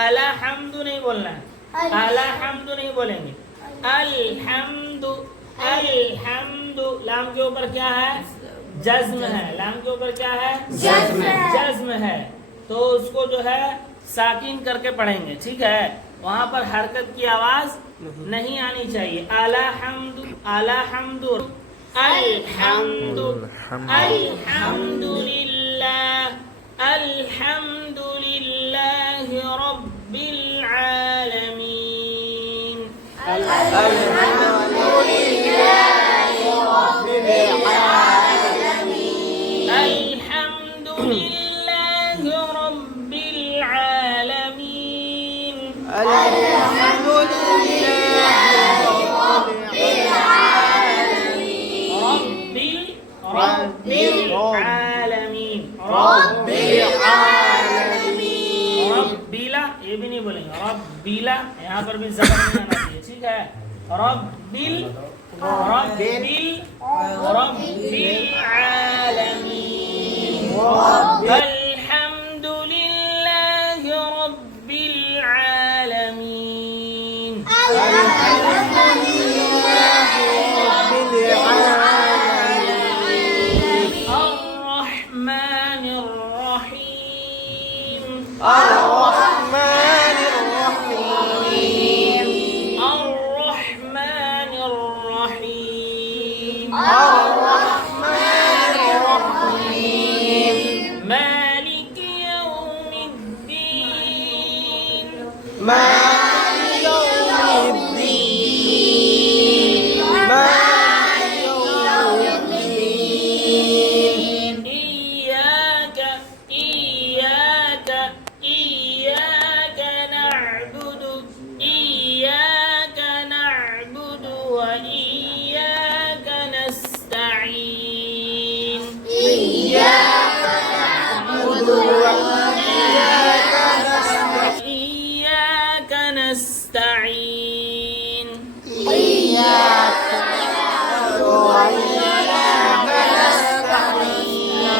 अला हमदु नहीं बोलना है, अला हमदु नहीं बोलेंगे, अल्हम्दु, अल्हम्दु। लाम के ऊपर क्या है? जज्म है। लाम के ऊपर क्या है? जज्म है। तो उसको जो है साकिन करके पढ़ेंगे, ठीक है। वहां पर हरकत की आवाज नहीं आनी चाहिए। अला हमदु, अला हमदु, अल्हम्दु, अल्हम्दुलिल्लाह, अल्हम्दुलिल्लाहि रब्बिल आलमीन, अल्हम्दुलिल्लाहि रब्बिल आलमीन, अल्हम्दुलिल्लाहि रब्बिल आलमीन, रब्बिल आलमीन, रब्बिल आलमीन। रब्बिला ये भी नहीं बोलेंगे, रब्बिला यहाँ पर भी ज़बर नहीं आना चाहिए, ठीक है। रब्बिल, रब्बिल, रब्बिल आलमीन, अल्हम्दुलिल्लाहि रब्बिल आलमीन, अर्रहमानिर रहीम, अर्रहमानिर रहीम, अर्रहमानिर रहीम, अर्रहमानिर रहीम, मालिकि यौमिद्दीन, मालिकि यौमिद्दीन, मालिकि यौमिद्दीन, إياك إياك إياك نعبد، إياك نعبد وإياك نستعين، إياك نعبد وإياك إياك نستعين، إياك نعبد وإياك نستعين،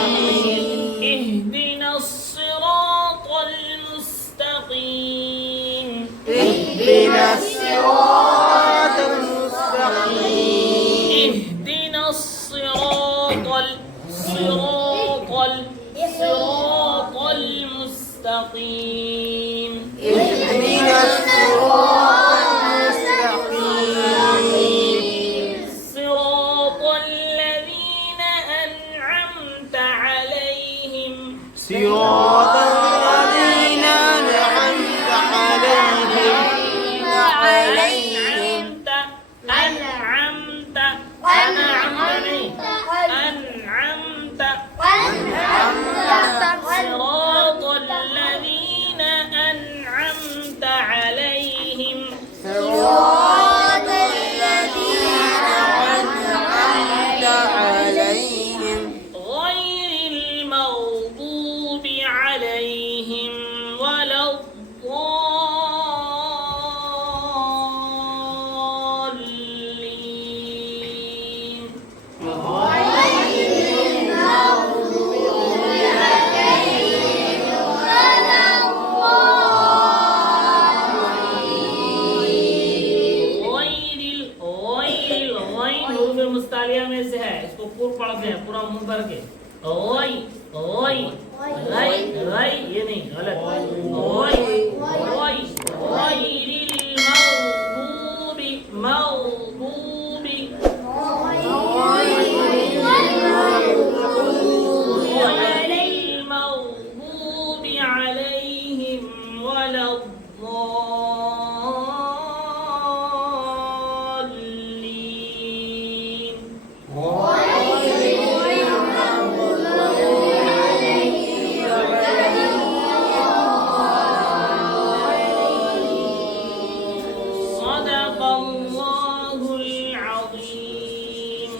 اهدنا الصراط المستقيم، اهدنا الصراط المستقيم، اهدنا الصراط الصراط المستقيم، اهدنا الصراط المستقيم، صراط الذين أنعمت عليهم، صراط الذين أنعمت عليهم، أنعمت أنعمت صراط الذين أنعمت عليهم، صراط الذين أنعمت عليهم، غير المغضوب عليهم ولا الضالين. मुस्तालिया में से है, इसको पूरा पढ़ते हैं पूरा मुंह भर के। ओई ओई राई राई ये नहीं, गलत। ओई ओई ओइरिल मग़दूबी मग़दूबी ओइरिल मग़दूबी अलैहिम वलद्दाल्लीन। صدق الله العظيم.